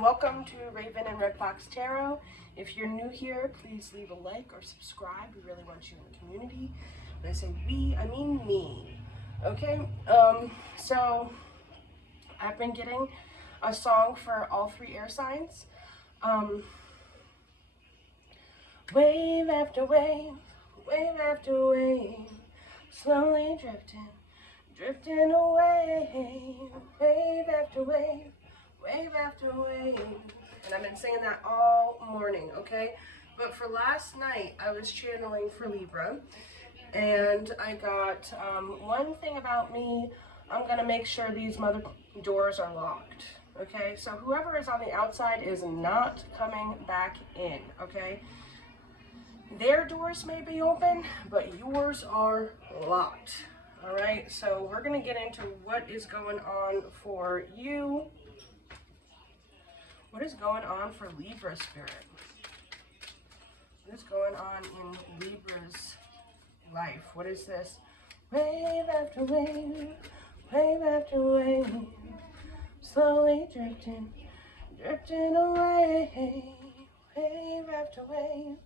Welcome to Raven and Red Fox Tarot. If you're new here, please leave a like or subscribe. We really want you in the community. When I say we, I mean me. Okay, so I've been getting a song for all three air signs. Wave after wave, wave after wave, slowly drifting away, wave after wave, wave after wave. And I've been saying that all morning, okay? But for last night, I was channeling for Libra, and I got one thing about me. I'm gonna make sure these mother doors are locked, okay? So whoever is on the outside is not coming back in, okay? Their doors may be open, but yours are locked. All right, so we're gonna get into what is going on for you. What is going on for Libra spirit? What is going on in Libra's life? What is this? Wave after wave, wave after wave, slowly drifting away, wave after wave,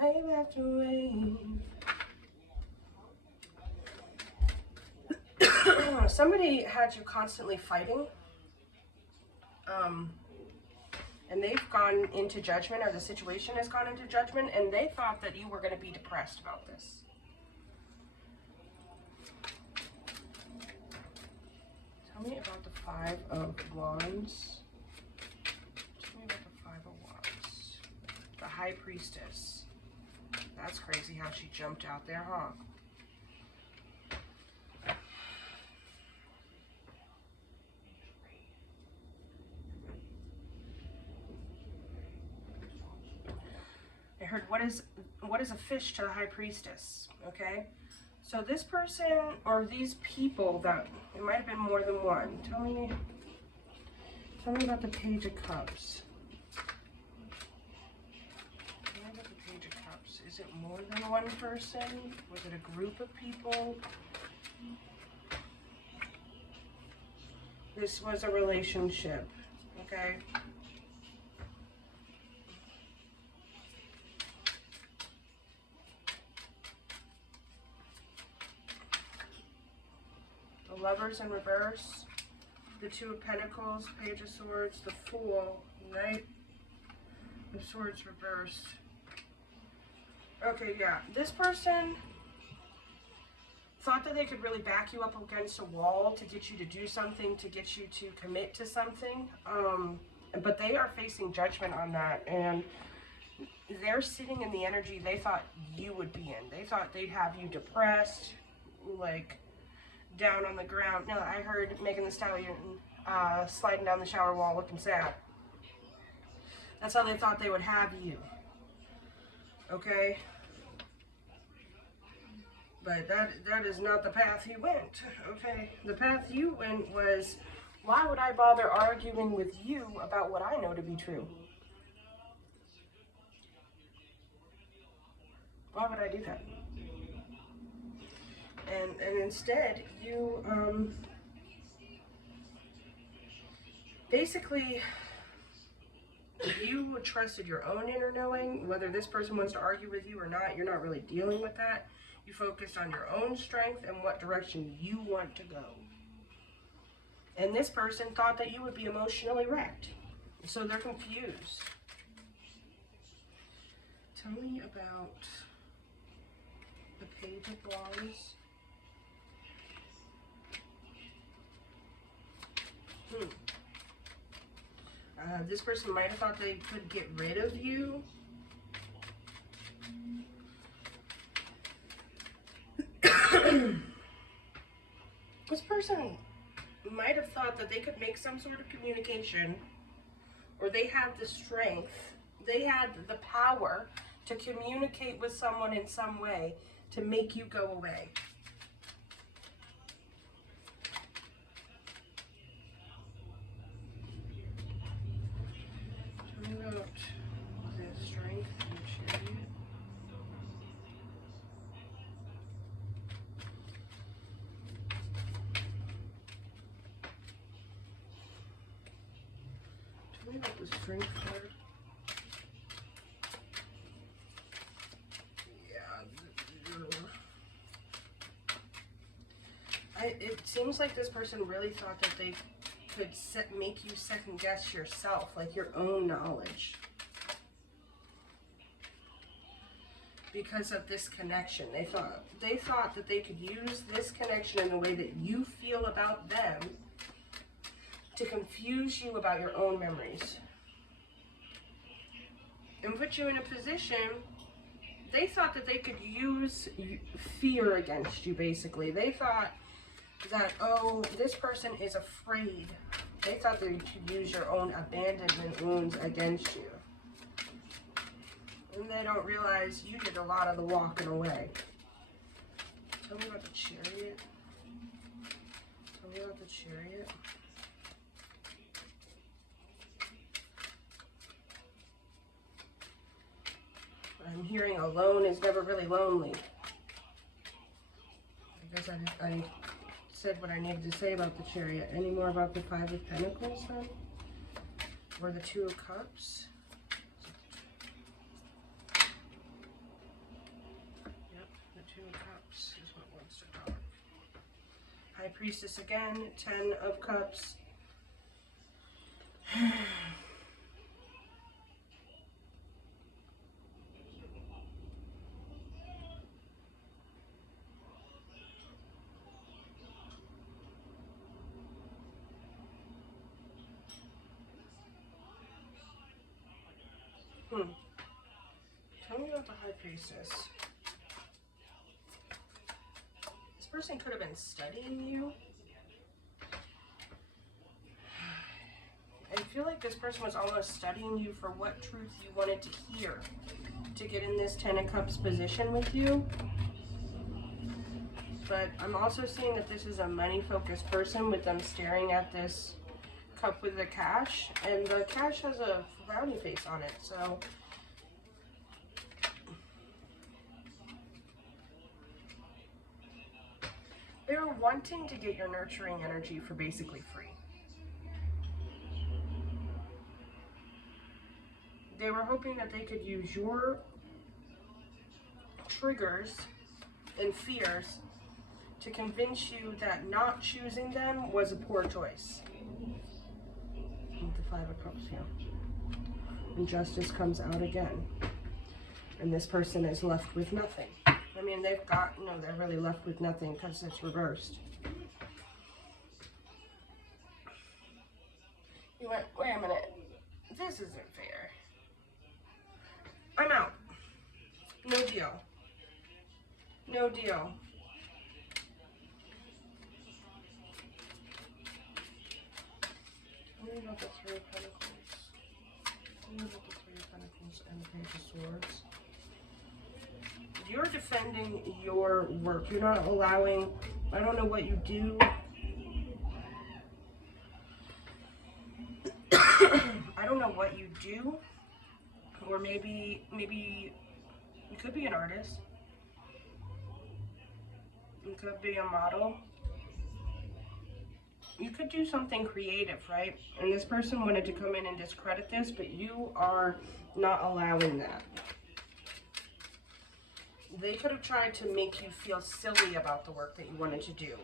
wave after wave. Somebody had you constantly fighting, and they've gone into judgment, or the situation has gone into judgment, and they thought that you were going to be depressed about this. Tell me about the Five of Wands. Tell me about the Five of Wands. The High Priestess. That's crazy how she jumped out there, huh? I heard, what is a fish to the High Priestess? Okay, so this person or these people, that it might have been more than one. Tell me about the Page of Cups. Tell me about the Page of Cups. Is it more than one person? Was it a group of people? This was a relationship. Okay. Lovers in reverse, the Two of Pentacles, Page of Swords, the Fool, Knight of Swords reversed. Okay, yeah, this person thought that they could really back you up against a wall to get you to do something, to get you to commit to something, but they are facing judgment on that, and they're sitting in the energy they thought you would be in. They thought they'd have you depressed, like down on the ground. No, I heard Megan Thee Stallion sliding down the shower wall looking sad. That's how they thought they would have you. Okay? But that is not the path you went. Okay? The path you went was, why would I bother arguing with you about what I know to be true? Why would I do that? And instead, you, basically, you trusted your own inner knowing. Whether this person wants to argue with you or not, you're not really dealing with that. You focused on your own strength and what direction you want to go. And this person thought that you would be emotionally wrecked. So they're confused. Tell me about the Page of Wands. This person might have thought they could get rid of you. This person might have thought that they could make some sort of communication, or they had the strength, they had the power to communicate with someone in some way to make you go away. About the Strength and Chariot. me about the Strength card. It seems like this person really thought that they could make you second guess yourself, like your own knowledge. Because of this connection. They thought that they could use this connection in the way that you feel about them to confuse you about your own memories. And put you in a position. They thought that they could use fear against you, basically. They thought that, oh, this person is afraid. They thought they could use your own abandonment wounds against you. And they don't realize you did a lot of the walking away. Tell me about the Chariot. Tell me about the Chariot. I'm hearing alone is never really lonely. I guess I said what I needed to say about the Chariot. Any more about the Five of Pentacles then? Or the Two of Cups? Yep, the Two of Cups is what wants to talk. High Priestess again, 10 of Cups. Tell me about the High Priestess. This person could have been studying you. I feel like this person was almost studying you for what truth you wanted to hear to get in this 10 of Cups position with you. But I'm also seeing that this is a money-focused person with them staring at this cup with the cash. And the cash has a frowny face on it, so... They're wanting to get your nurturing energy for basically free. They were hoping that they could use your triggers and fears to convince you that not choosing them was a poor choice. The Five of Cups here. And Justice comes out again. And this person is left with nothing. I mean, they've got, no, they're really left with nothing because it's reversed. You went, wait a minute, this isn't fair. I'm out. No deal. No deal. Tell me about the Three of Pentacles. Tell me about the Three of Pentacles and the Page of Swords. You're defending your work. You're not allowing, I don't know what you do. I don't know what you do. Or maybe you could be an artist. You could be a model. You could do something creative, right? And this person wanted to come in and discredit this, but you are not allowing that. They could have tried to make you feel silly about the work that you wanted to do.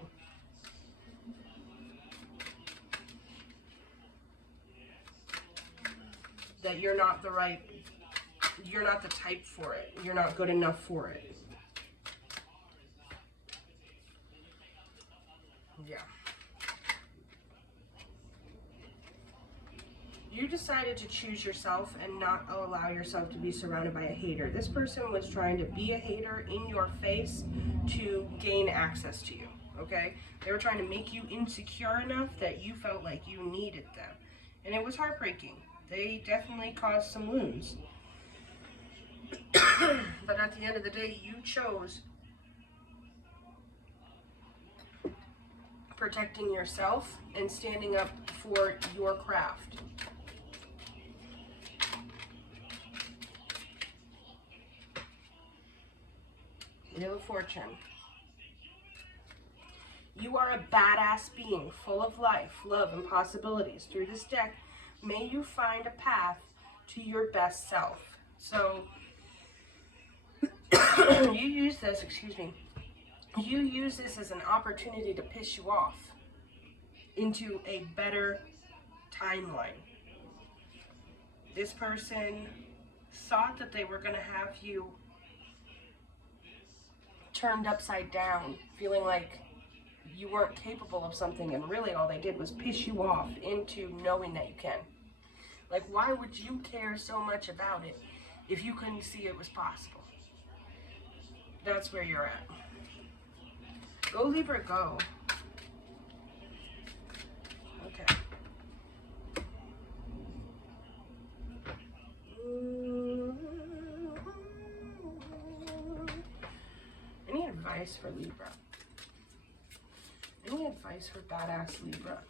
That you're not the right, you're not the type for it. You're not good enough for it. Yeah. You decided to choose yourself and not allow yourself to be surrounded by a hater. This person was trying to be a hater in your face to gain access to you, okay? They were trying to make you insecure enough that you felt like you needed them. And it was heartbreaking. They definitely caused some wounds. But at the end of the day, you chose protecting yourself and standing up for your craft. Wheel of Fortune. You are a badass being, full of life, love, and possibilities. Through this deck, May you find a path to your best self. So you use this, you use this as an opportunity to piss you off into a better timeline. This person thought that they were going to have you turned upside down, feeling like you weren't capable of something, and really all they did was piss you off into knowing that you can. Like, why would you care so much about it if you couldn't see it was possible? That's where you're at. Go Libra, go. Okay. Any advice for Libra? Any advice for badass Libra?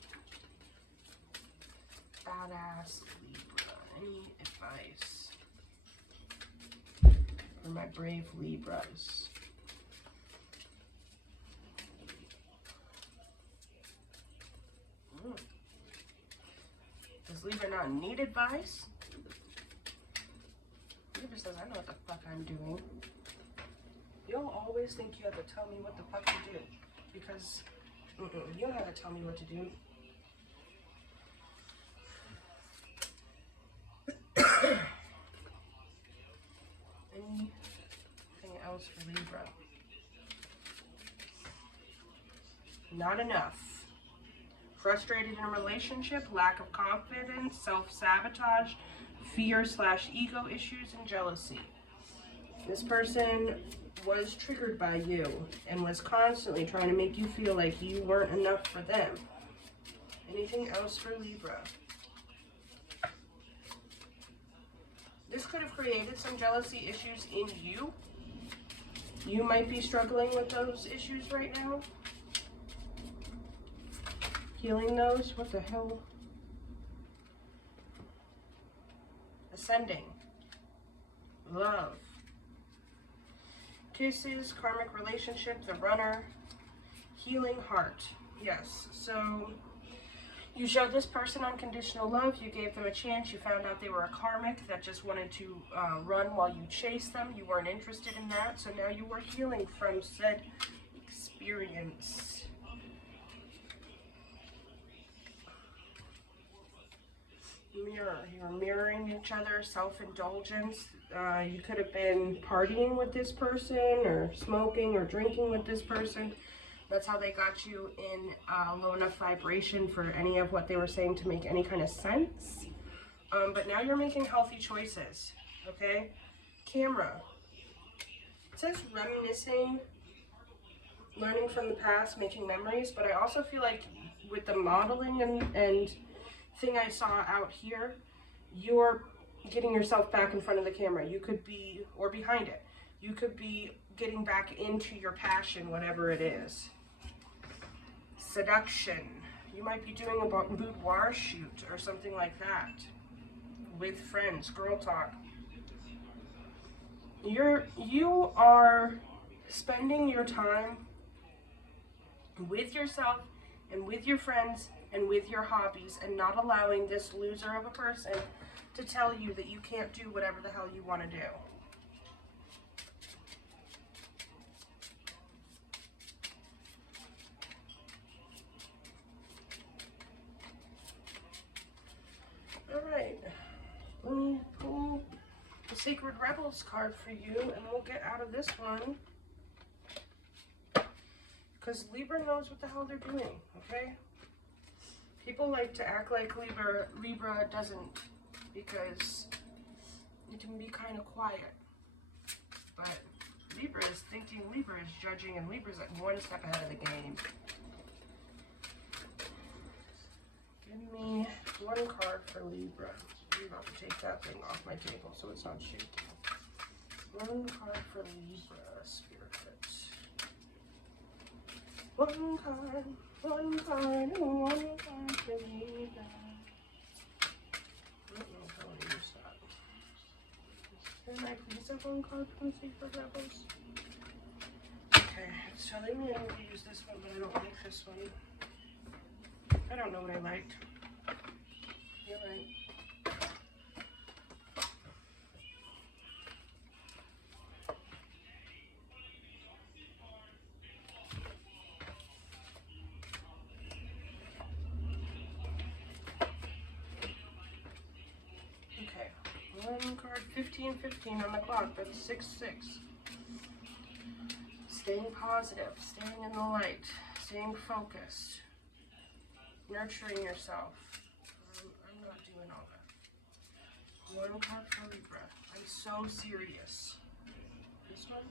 Badass Libra. Any advice for my brave Libras? Does Libra not need advice? Libra says, I know what the fuck I'm doing. You don't always think you have to tell me what the fuck to do. Because you don't have to tell me what to do. Anything else for Libra? Not enough. Frustrated in a relationship, lack of confidence, self-sabotage, fear/ego issues, and jealousy. This person was triggered by you and was constantly trying to make you feel like you weren't enough for them. Anything else for Libra? This could have created some jealousy issues in you. You might be struggling with those issues right now. Healing those. What the hell? Ascending. Love. Kisses, karmic relationship, the runner, healing heart. Yes, so you showed this person unconditional love. You gave them a chance. You found out they were a karmic that just wanted to run while you chased them. You weren't interested in that, so now you were healing from said experience. You're mirroring each other, self-indulgence. You could have been partying with this person or smoking or drinking with this person. That's how they got you in low enough vibration for any of what they were saying to make any kind of sense. But now you're making healthy choices, okay? Camera. It says reminiscing, learning from the past, making memories, but I also feel like with the modeling and thing I saw out here, you're getting yourself back in front of the camera. You could be, or behind it, you could be getting back into your passion, whatever it is. Seduction. You might be doing a boudoir shoot or something like that with friends, girl talk. You are spending your time with yourself and with your friends and with your hobbies, and not allowing this loser of a person to tell you that you can't do whatever the hell you want to do. Alright, let me pull the Sacred Rebels card for you, and we'll get out of this one. Because Libra knows what the hell they're doing, okay? People like to act like Libra doesn't, because it can be kind of quiet. But Libra is thinking, Libra is judging, and Libra's like one step ahead of the game. Give me one card for Libra. I'm about to take that thing off my table so it's not shaking. One card for Libra, Spirit. One card for Libra. I don't know how I use that. Can I please have one card from Sacred Rebels? Okay, it's telling me I need to use this one, but I don't like this one. I don't know what I liked. You're right. Okay. One card, 15-15 on the clock. That's 6-6. Staying positive, staying in the light, staying focused, nurturing yourself. I'm not doing all that. One card for Libra. I'm so serious. This one?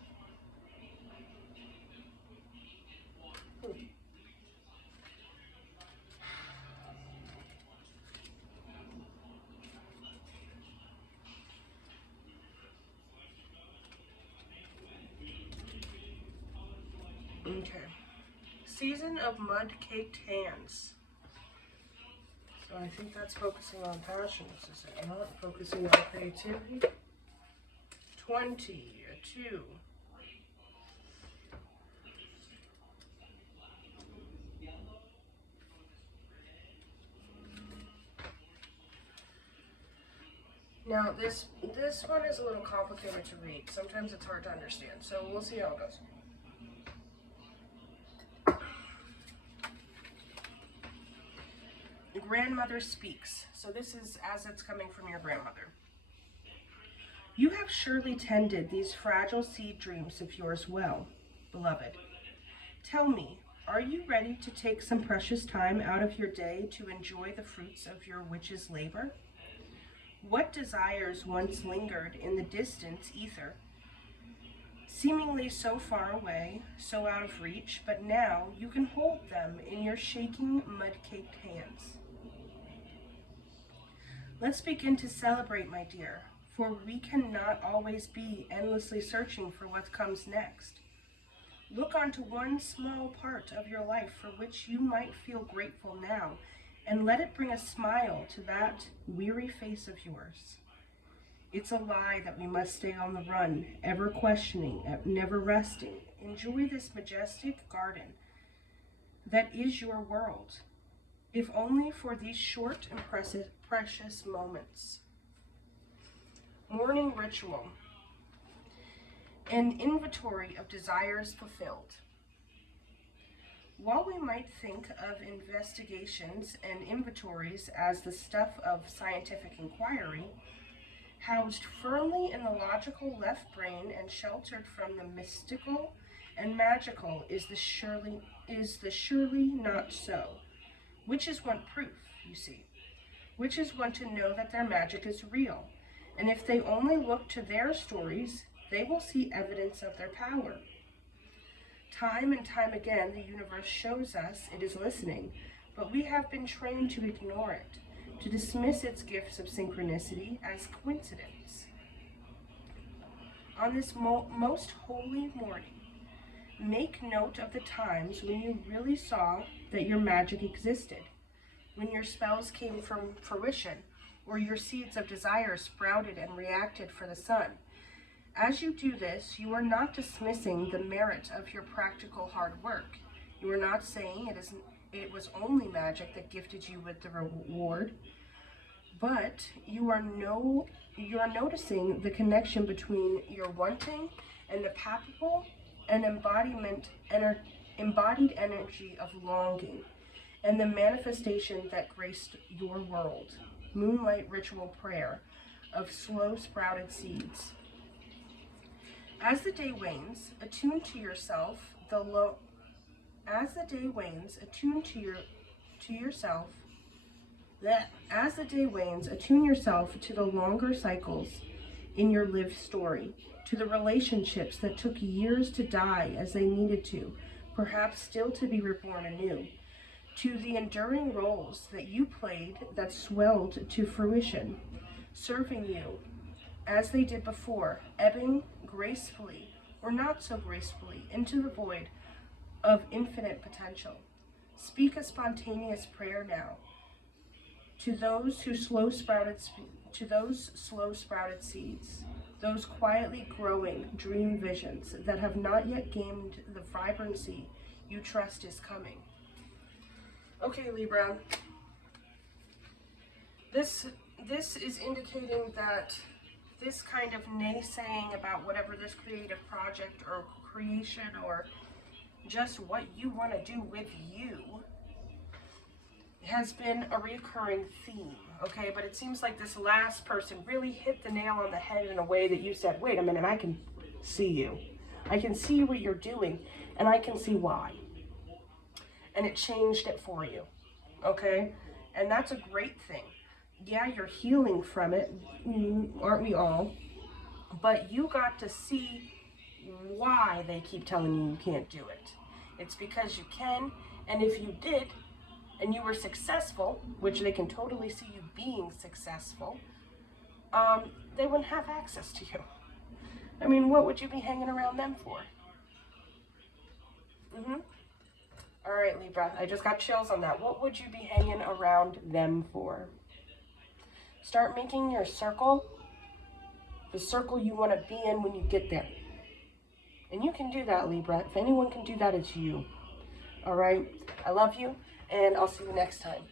Okay. Season of mud-caked hands. So I think that's focusing on passions, is it not? Focusing on creativity. 20, a 2. Now this one is a little complicated to read. Sometimes it's hard to understand, so we'll see how it goes. Grandmother speaks. So this is as it's coming from your grandmother. You have surely tended these fragile seed dreams of yours well, beloved. Tell me, are you ready to take some precious time out of your day to enjoy the fruits of your witch's labor? What desires once lingered in the distant ether, seemingly so far away, so out of reach, but now you can hold them in your shaking, mud-caked hands. Let's begin to celebrate, my dear, for we cannot always be endlessly searching for what comes next. Look onto one small part of your life for which you might feel grateful now, and let it bring a smile to that weary face of yours. It's a lie that we must stay on the run, ever questioning, never resting. Enjoy this majestic garden that is your world, if only for these short and precious moments. Morning ritual. An inventory of desires fulfilled. While we might think of investigations and inventories as the stuff of scientific inquiry, housed firmly in the logical left brain and sheltered from the mystical and magical is the surely not so. Witches want proof, you see. Witches want to know that their magic is real, and if they only look to their stories, they will see evidence of their power. Time and time again, the universe shows us it is listening, but we have been trained to ignore it, to dismiss its gifts of synchronicity as coincidence. On this most holy morning, make note of the times when you really saw that your magic existed, when your spells came from fruition, or your seeds of desire sprouted and reacted for the sun. As you do this, you are not dismissing the merit of your practical hard work. You are not saying it was only magic that gifted you with the reward, but you are noticing the connection between your wanting and the palpable and embodied energy of longing, and the manifestation that graced your world. Moonlight ritual prayer of slow sprouted seeds. As the day wanes, attune to yourself As the day wanes, attune yourself to the longer cycles in your lived story, to the relationships that took years to die as they needed to, perhaps still to be reborn anew, to the enduring roles that you played that swelled to fruition, serving you as they did before, ebbing gracefully or not so gracefully into the void of infinite potential. Speak a spontaneous prayer now to those slow sprouted seeds, those quietly growing dream visions that have not yet gained the vibrancy you trust is coming. Okay, Libra. This is indicating that this kind of naysaying about whatever this creative project or creation or just what you want to do with you has been a recurring theme, okay? But it seems like this last person really hit the nail on the head in a way that you said, wait a minute, I can see you. I can see what you're doing, and I can see why. And it changed it for you, okay? And that's a great thing. Yeah, you're healing from it, aren't we all? But you got to see why they keep telling you can't do it. It's because you can, and if you did, and you were successful, which they can totally see you being successful, they wouldn't have access to you. I mean, what would you be hanging around them for? All right, Libra, I just got chills on that. What would you be hanging around them for? Start making your circle the circle you want to be in when you get there. And you can do that, Libra. If anyone can do that, it's you. All right? I love you, and I'll see you next time.